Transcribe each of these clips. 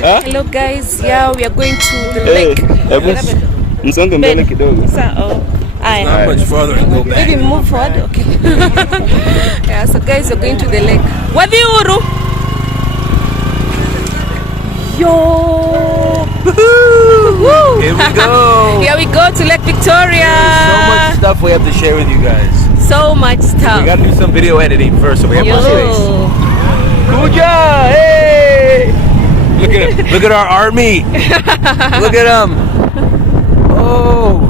Hello guys, yeah, we are going to the lake. Msonge mbele kidogo. Not much further and go back. Maybe move forward, okay. Yeah, so guys, we're going to the lake. Wadhiuru. Yo! Here we go. Here we go to Lake Victoria. So much stuff we have to share with you guys. So much stuff. We gotta do some video editing first, so we have more space. Kuja, hey! Look at our army. Look at them. Oh.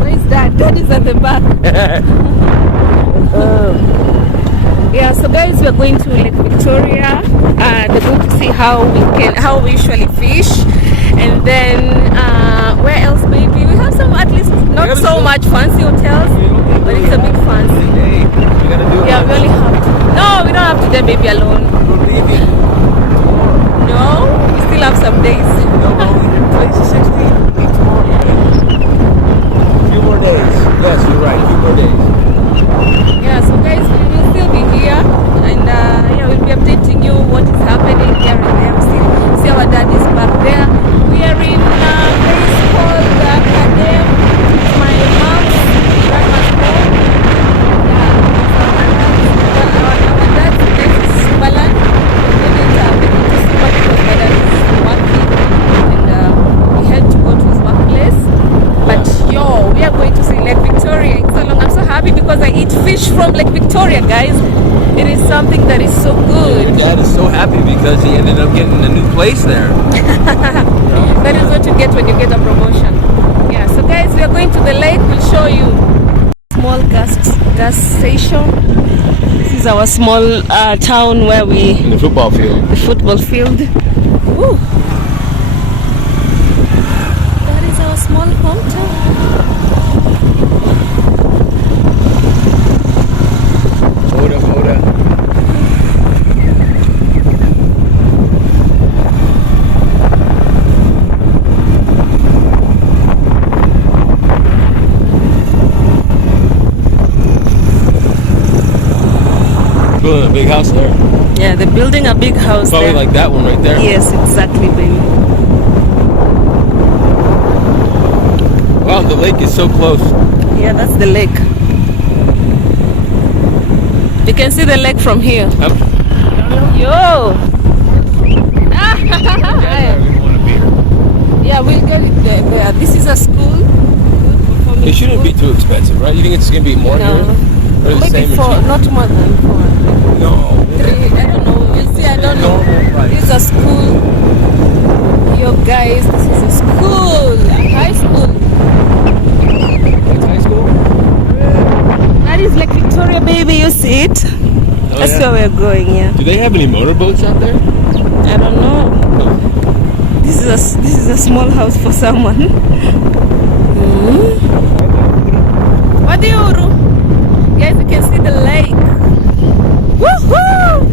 Where is that? That is at the back. Yeah, so guys, we're going to Lake Victoria. They're going to see how we usually fish, and then where else? Maybe we have some, at least not so much fancy hotels, but it's a bit fancy. We gotta do it. Yeah, we only have to. No, we don't have to. Then maybe alone. We're leaving. No, we still have some days. No, today's the 16th. Leave tomorrow. A few more days. Yes, you're right. A few more days. Yeah, so guys, we will still be here, and yeah, we'll be updating you what is happening here and there. See our dad is back there. We are in a place called Kadem. It's my mom's grandma's home. Yeah, our dad's place is Subalan. We need to see what because my dad is working, and we had to go to his workplace. But yo, we are going to see Lake Victoria in so long. I'm so happy because I eat fish from Lake Victoria, guys. It is something that is so good. Your dad is so happy because he ended up getting a new place there. That is what you get when you get a promotion. Yeah, so guys, we are going to the lake. We'll show you. Small gas station. This is our small town where In the football field. the football field. Woo. That is our small hometown. Hold up. Building a big house there. Yeah, they're building a big house Probably there. like that one right there. Yes, exactly, baby. Wow, the lake is so close. Yeah, that's the lake. You can see the lake from here. Yo! Yeah, we'll get it there. This is a school. It shouldn't be too expensive, right? You think it's gonna be more No. here? Or the Maybe same or four, cheaper? not more than 4. No. 3, I don't know. We'll see, I don't know. Normal price. This is a school. Yo, guys, this is a school. A high school. That's high school? That is Lake Victoria, baby. You see it? Oh, That's yeah. where we're going, yeah. Do they have any motorboats out there? I don't know. This is a small house for someone. Wadhiuru. Guys, you can see the lake. Woohoo!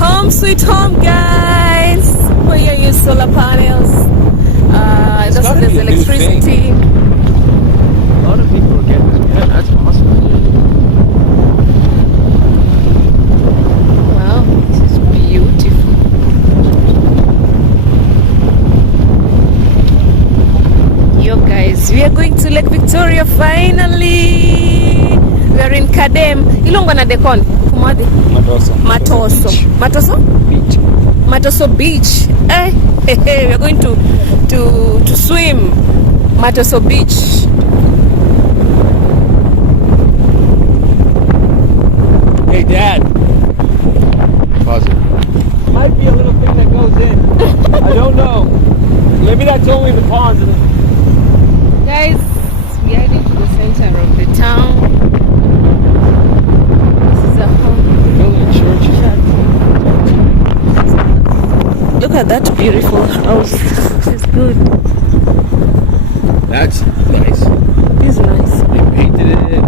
Home sweet home, guys. Where you use solar panels. gotta There's be a new electricity. A lot of people are getting it. Yeah, that's awesome. Wow, this is beautiful. Yo guys, we are going to Lake Victoria finally. We are in Kadem. Ilongo na Dekon. Kumadi. Matoso Beach. Matoso Beach. We are going to swim Matoso Beach. Hey, Dad. Pause it. Might be a little thing that goes in. I don't know. Maybe that's only the ponds. Guys, we are into the center of the town. This is a home. Building a church. Look at that beautiful house. This is good. That's nice. This is nice. They painted it.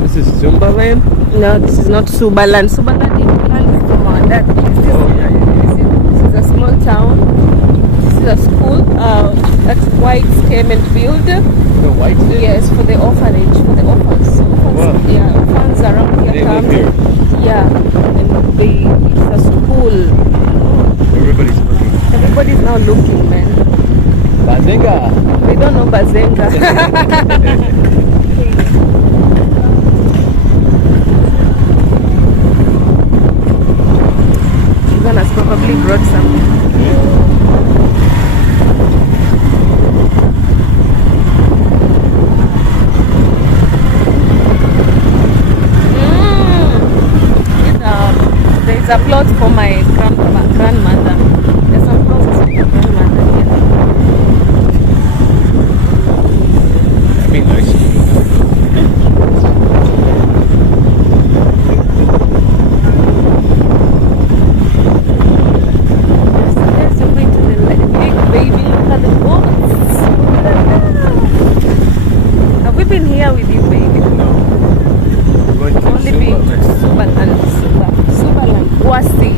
This is Zumba land? No, this is not Subaland. Subaland is from our dad. This is a small town. This is a school. That's white came and built. The whites did? Yes, for the orphanage, for the orphans. So orphans, Wow. yeah, orphans around here They live come. here? Yeah, and it's a school. Everybody's looking. Everybody's now looking, man. Bazinga! They don't know Bazenga. Ghana's probably brought something. There's a plot for my grandmother. There's some plots for my grandmother here. That'd be nice. Let's go into the big baby. Look at the boats. Have we been here with you, baby? No. We're going to Only Suba been next. Subaland, Wasi,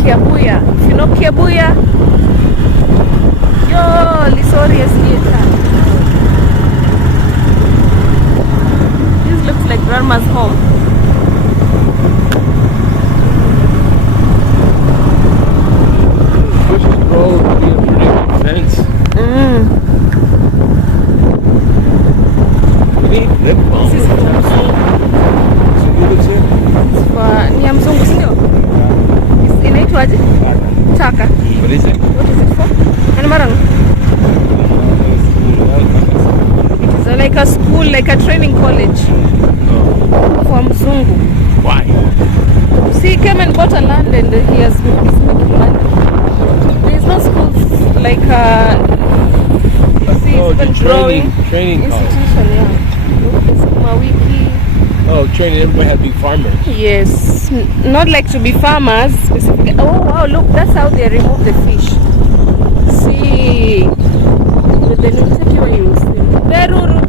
Kiabuya. If you know Kiabuya, yo, Lisorious Theatre. This looks like grandma's home. Bushes grow to be a pretty good fence. We need lip balm. This is ni ya mzungu, sio? Inaitwaje? Taka. What is it? What is it for? Ano marang? It is like a school, like a training college Oh. for mzungu. Why? See, he came and bought a land and he's making money. There's no schools like see, Oh, it's the been growing training college. institution, yeah. There's Mawiki. Oh, training everybody had to be farmers. Yes, not like to be farmers specifically. Oh wow, look, that's how they remove the fish. See, with the new take where you see. Beruru.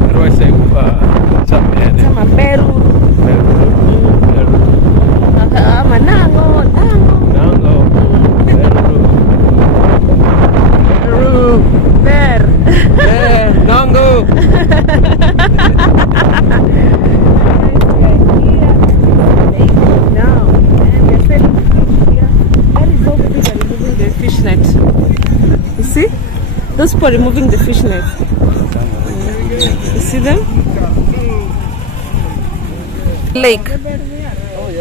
How do I say what's up, man? Sama beruru. Manango, nango. Nango. Ber. Yeah, Nango. Fish net. You see? Those people are removing the fish net. You see them? Lake.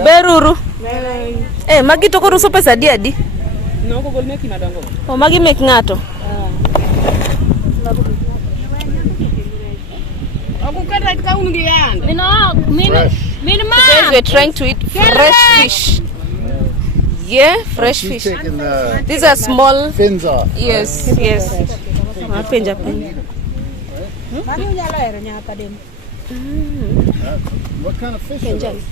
Beruru. Eh, magi toko ruso pesa diadi. Oh, magi make ngato. Guys, we're trying to eat fresh fish. Yeah, fresh fish. Taking the These are small. fins off. Yes, yes. Penja. What kind of fish is that? Is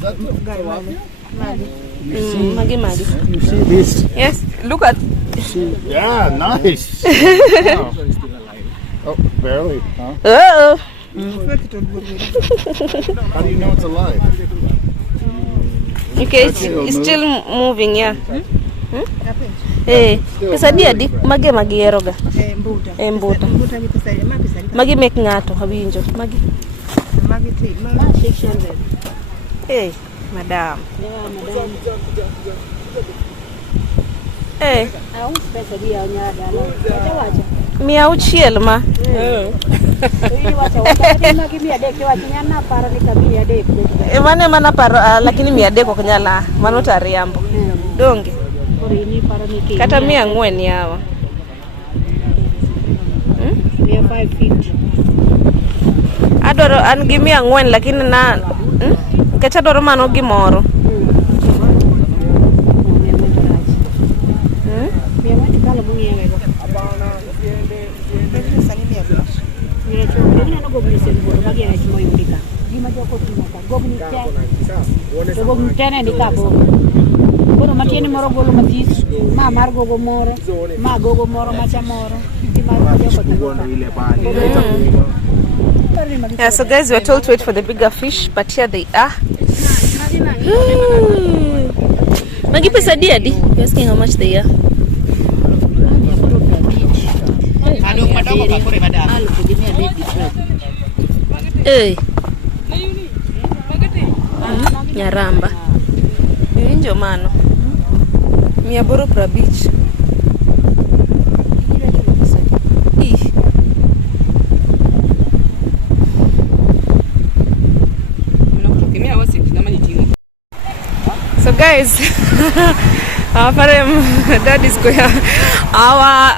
that tilapia? Magi. You see these? Yes, look at. Yeah, nice. Oh, barely, huh? Oh. How do you know it's alive? Okay, it's still moving, yeah. Eh, pesa diadi magi eroga. Mbuta. Magi make ngato hawinjo. Magi. Eh, madam. Eh. Mia uchiel ma. Mane mana paro lakini 300 ok nyala mano tariambo. Donge. Kata 400 yawa. 550. Adoro an gi 400 lakini na kecha adoro mano gimoro. Koro matieni moro golo mathis, ma mar gogo moro, ma gogo moro macha moro. Yeah, so guys, we are told to wait for the bigger fish, but here they are. Magi pesa diadi? You're asking how much they are? Nyaramba. Winjo mano. 850. So guys, our dad is going.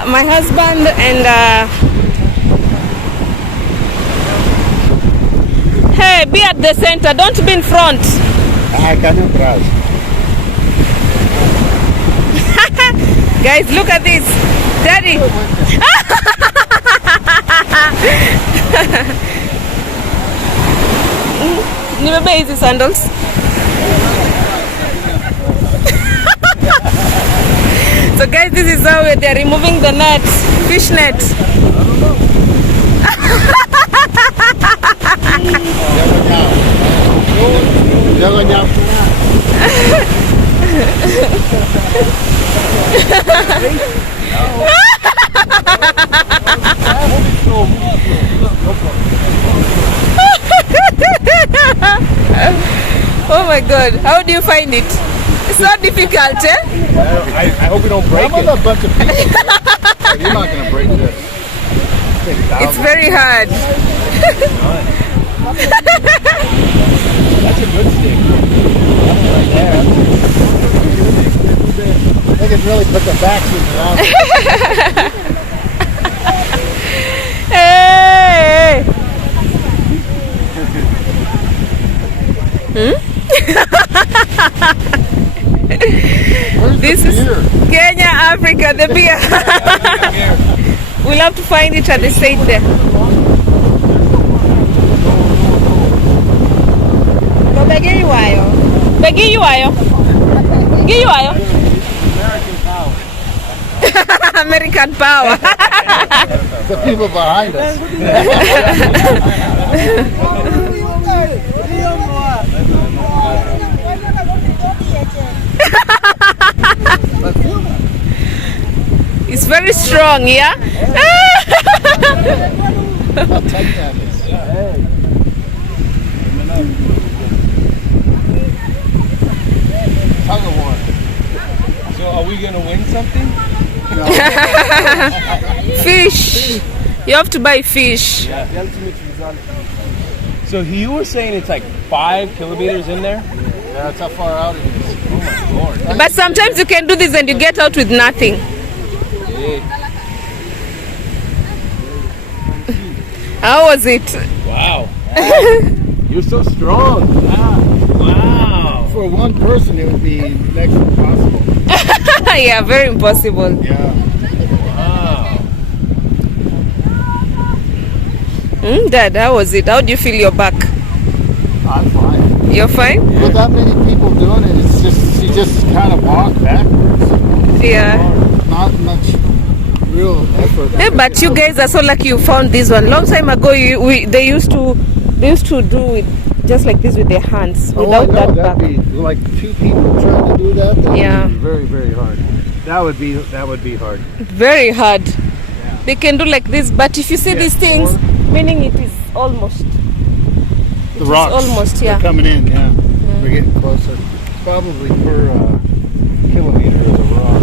My husband and hey, be at the center. Don't be in front. I cannot drive. Guys, look at this, Daddy. Nimebeba hizi sandals. So guys, this is how they are removing the net, fish net. Oh my God, how do you find it? It's not difficult, eh? I hope we don't break I'm it. on a bunch of people. You're not going to break this. It's very hard. That's a good stick. Right there. They can really put the vaccines on. Hey! This is Kenya, Africa, the beer. We'll have to find it at the side there. No, Begi Yuayo. Begi Yuayo. Begi Yuayo. American power. The people behind us. It's very strong, yeah? So are we going to win something? Fish. You have to buy fish. Yeah. The ultimate result. So you were saying it's like 5 kilometers in there? Yeah, that's how far out it is. Oh my Lord. But sometimes you can do this and you get out with nothing. How was it? Wow. You're so strong. Wow. For one person, it would be next to impossible. Yeah, very impossible. Yeah. Wow. Dad, how was it? How do you feel your back? I'm fine. You're fine? With that many people doing it, it's just, you just kind of walk backwards. Yeah. Not much real effort. Hey, but you guys are so lucky you found this one. Long time ago, they used to do it just like this with their hands without that back. That'd be like 2 people trying to do that. That Yeah. would be very, very hard. That would be hard. Very hard. They can do like this, but if you see these things, meaning it is almost. The rocks. Almost, yeah. They're coming in, yeah. We're getting closer. Probably per kilometer of the rock.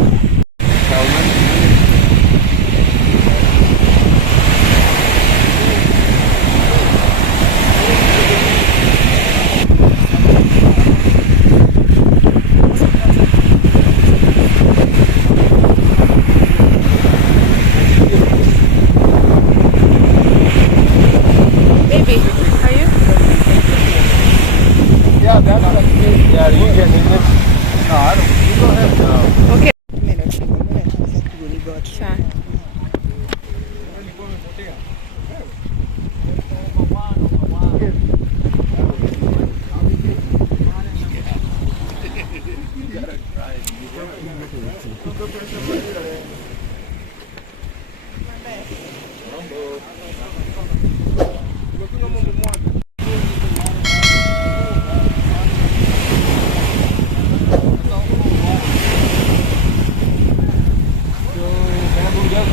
Baby, are you? Yeah, that's what you Yeah, do you get in this? No, I don't. You go ahead. Okay.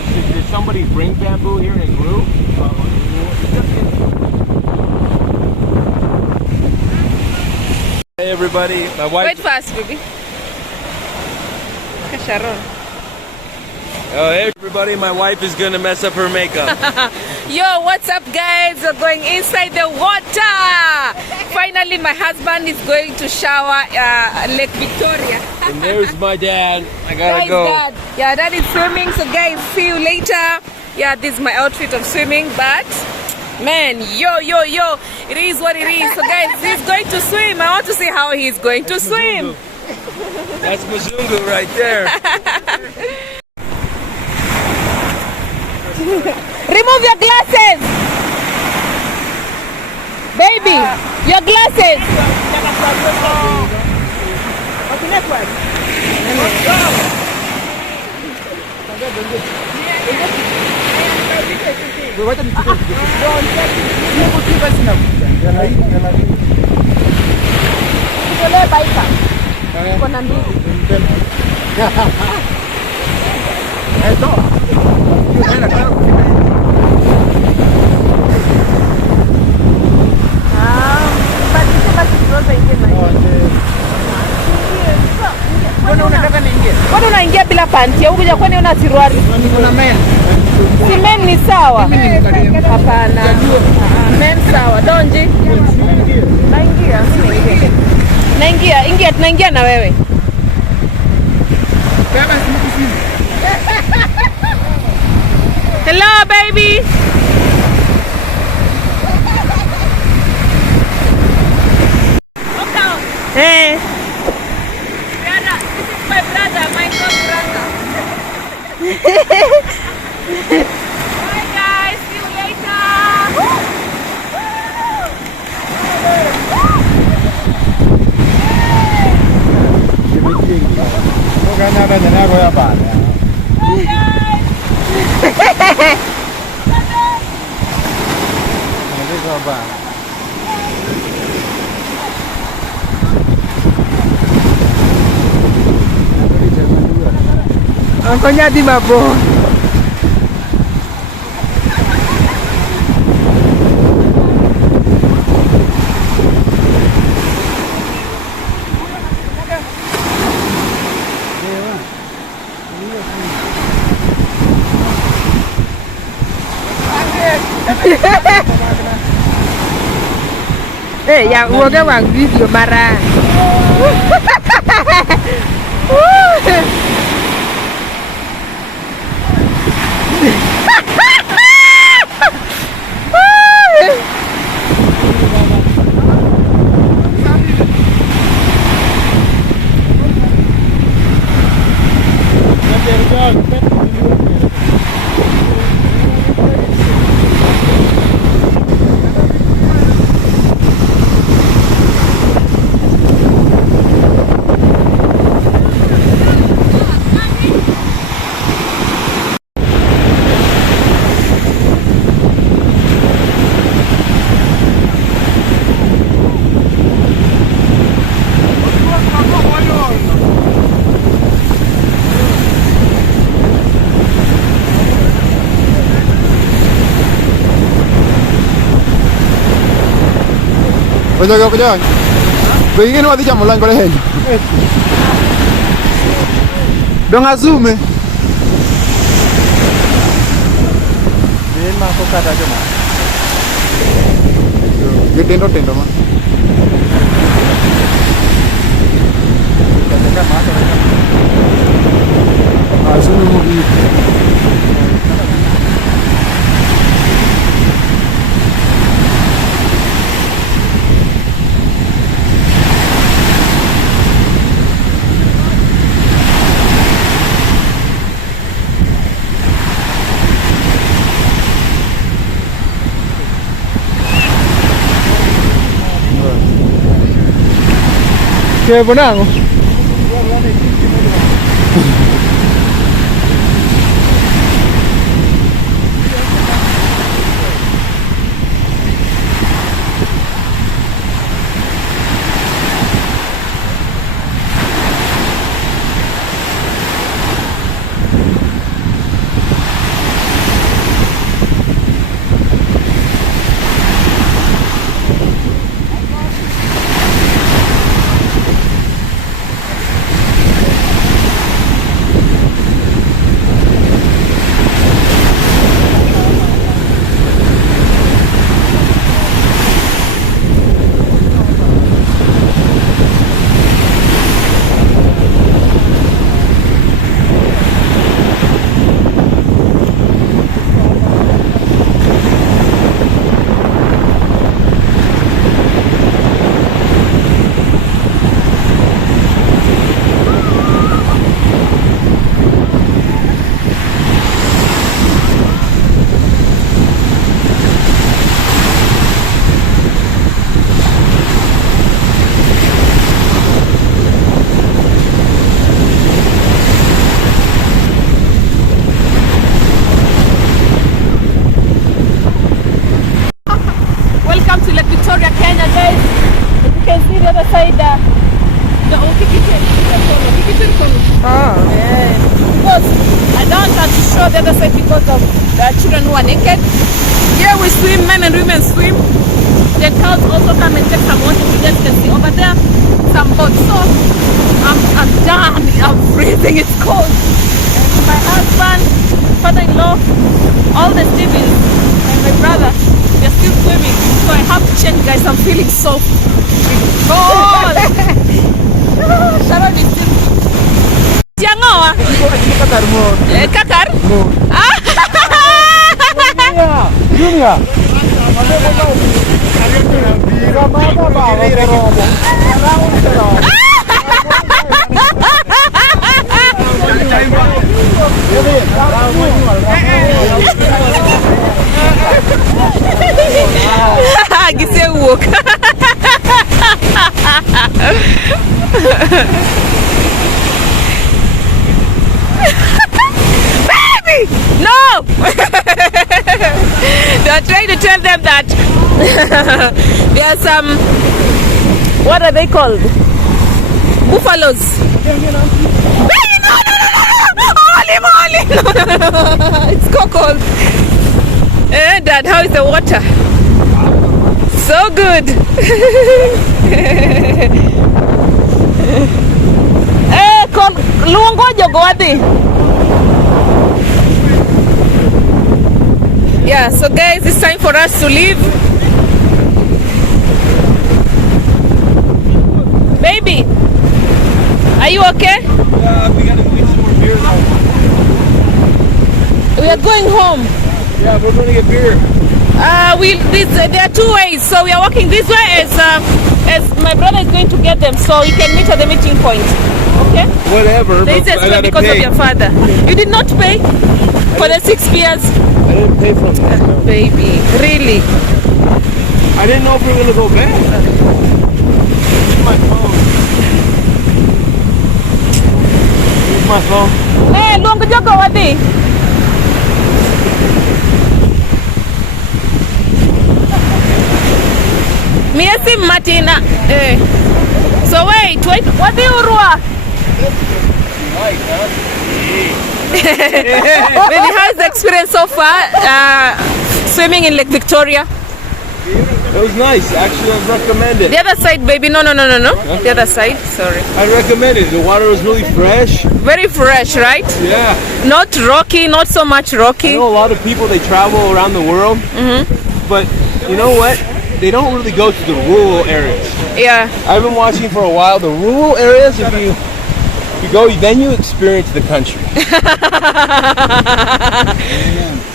Did somebody bring bamboo here and it grew? Hey everybody, my wife. Wait fast, baby. Sharon. Oh, hey everybody, my wife is gonna mess up her makeup. Yo, what's up, guys? We're going inside the water. Finally, my husband is going to shower Lake Victoria. And there's my dad. I gotta Guys, go. Dad. Yeah, Dad is swimming. So, guys, see you later. Yeah, this is my outfit of swimming, but man, yo, it is what it is. So, guys, he's going to swim. I want to see how he's going to swim. That's Mzungu right there. Remove your glasses, baby. Your glasses. Kwani unaingia bila panti au kuja kwani una siruari? Si men ni sawa? Hapana. Men sawa. Donji. Naingia. Tunaingia na wewe. Hello baby. Hey. This is my brother, my god-brother. Bye guys, see you later. Ang di mabo. Eh, yang uangnya wang video marah. Ojaga kujang. Begini wadi jam ulang kole hen. Dong azume. Din masuk kata aja mah. Tendo mah. Azume mobil. Che bonango. Kenya, guys. As you can see the other side. Because I don't have to show the other side because of the children who are naked. Here we swim, men and women swim. The cows also come and take some water. You guys can see over there some boats. So I'm done. I'm freezing. It's cold. And my husband, father-in-law, all the Stevens and my brother, they're still swimming. So I have to change, guys. I'm feeling so cold. Sharon is still. Tiangoa. Kakar. Junior. Gise walk. Baby! No! They are trying to tell them that there are some, what are they called? Buffaloes. Baby, no! Holy moly! No. It's so cold. Eh, Dad, how is the water? So good. Luongo jogo wadhi. Yeah, so guys, it's time for us to leave. Baby, are you okay? Yeah, we gotta get some more beer now. We are going home. Yeah, we're gonna get beer. There are two ways. So we are walking this way as my brother is going to get them, so you can meet at the meeting point. Okay? Whatever. This is I gotta because pay. of your father. You did not pay for the 6 beers? I didn't pay for them. No. Baby, really? I didn't know if we were gonna go back. Here's my phone. Here's my phone. Hey, Luongo jogo wadhi. Miesi Martina. So wait, wadhi urwa. Baby, how is the experience so far swimming in Lake Victoria? It was nice. Actually, I recommend it. The other side, baby. No. The other side. Sorry. I recommend it. The water was really fresh. Very fresh, right? Yeah. Not rocky, not so much I rocky. know a lot of people, they travel around the world. But you know what? They don't really go to the rural areas. Yeah. I've been watching for a while. The rural areas, if you go, then you experience the country.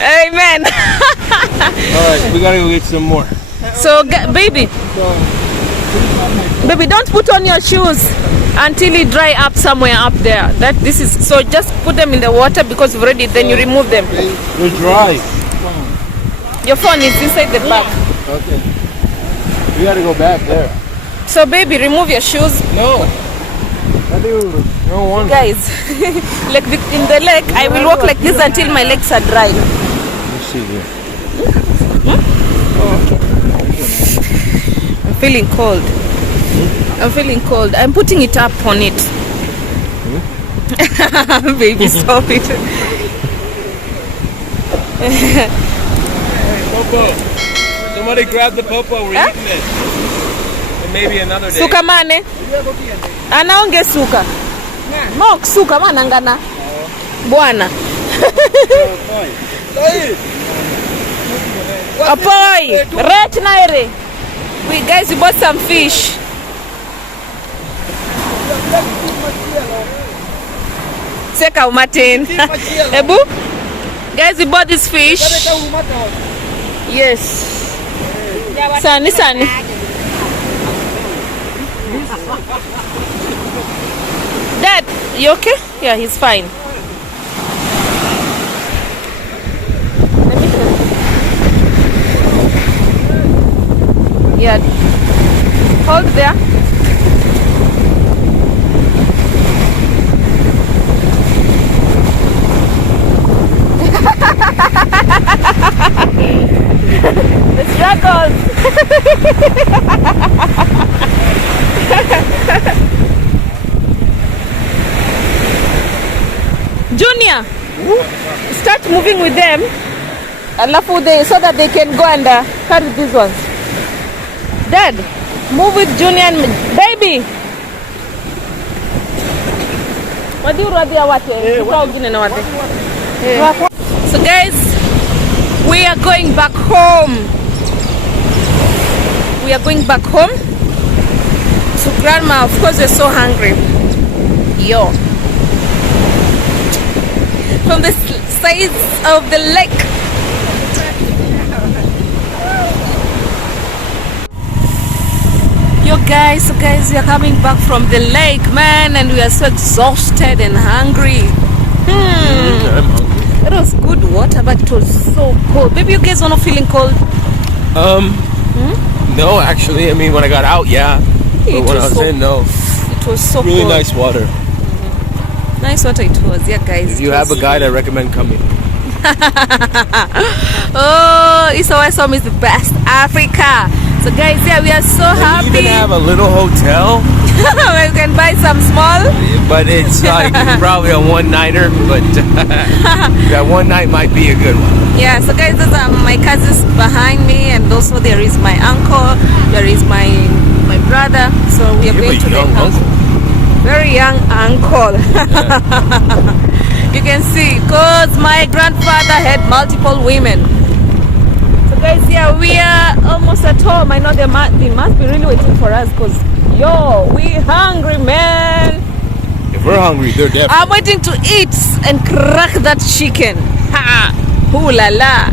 Amen. All right, we gotta go get some more. So, baby, don't put on your shoes until you dry up somewhere up there. So just put them in the water because already then you remove them. They're dry. Your phone is inside the bag. Okay. We gotta go back there. So, baby, remove your shoes. No. I do. No one. Guys, like in the lake, I will walk like this until my legs are dry. Let's see here. I'm feeling cold. I'm putting it up on it. Baby, stop it. Popo. Somebody grab the popo. We're eating it. And maybe another day. Suka mane? Anaonge suka. Mok suka manangana. Bwana. Apoy. Ret naire. Guys, we bought some fish. Seka umatin. Ebu? Guys, we bought this fish. Yes. Sani. Dad, you okay? Yeah, he's fine. Yeah. Hold there. The struggles. Junior, start moving with them. Alafu so that they can go and carry these ones. Dad, move with Junior and baby. What do you rather what? So guys, we are going back home. We are going back home to grandma. Of course, we're so hungry. Yo. From the sides of the lake. Yo guys, so guys, we are coming back from the lake, man, and we are so exhausted and hungry. I'm hungry. It was good water, but it was so cold. Maybe you guys are not feeling cold? No, actually, I mean, when I got out, yeah. But when I was in, no. It was so Really cold. nice water. Nice water it was, yeah guys. If you have a guide, I recommend coming. Oh, Isawasom is the best. Africa. So guys, yeah, we are so happy. We even have a little hotel, We can buy some small. but it's like probably a one-nighter, but that one night might be a good one. Yeah, so guys, those are my cousins behind me, and also there is my uncle, there is my brother. So we are You have going a to their young house. uncle. Very young uncle. You can see, cause my grandfather had multiple women. So guys, yeah, we are almost at home. I know they must be really waiting for us, cause yo, we hungry, man. If we're hungry, they're definitely. I'm waiting to eat and crack that chicken. Ha! Ooh la la.